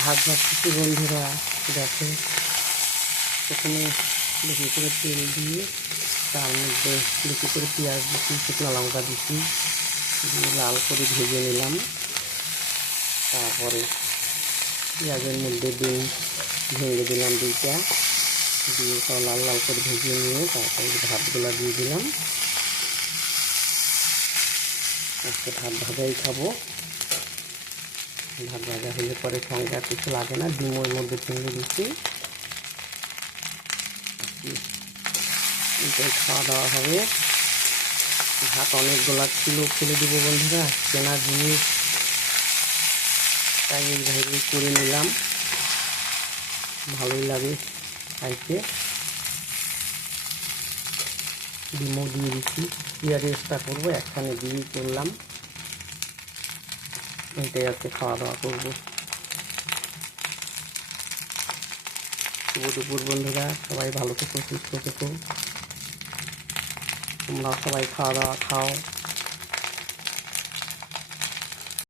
ভাত ভাজতেছি বন্ধুরা। দেখো, প্রথমে বেশি করে তেল দিয়ে তার মধ্যে বেশি করে পেঁয়াজ দিচ্ছি, শুকনো লঙ্কা দিচ্ছি, দিয়ে লাল করে ভেজে নিলাম। তারপরে পেঁয়াজের মধ্যে ডিম ভেঙে দিলাম দুইটা, দিয়ে সব লাল লাল করে ভেজে নিয়ে তারপরে ভাতগুলো দিয়ে দিলাম। আজকে ভাত ভাজাই খাবো। ভাত ভাজা হলে পরে সঙ্গে আর কিছু লাগে না, ডিম ওর মধ্যে ভেঙে দিচ্ছি। এটাই খাওয়া দাওয়া হবে। ভাত অনেকগুলো ছিল, ফেলে দিব বন্ধুরা, কেনা জিনিস, তাই এইভাবে করে নিলাম। ভালোই লাগে খাইতে। ডিমও দিয়ে দিচ্ছি, পেঁয়াজ এক্সট্রা করবো, একখানে দিয়ে করলাম। এটাই আজকে খাওয়া দাওয়া করবো। শুভ দুপুর বন্ধুরা, সবাই ভালো থেকো, সুস্থ থেকো। তোমরা সবাই খাওয়া দাওয়া খাও।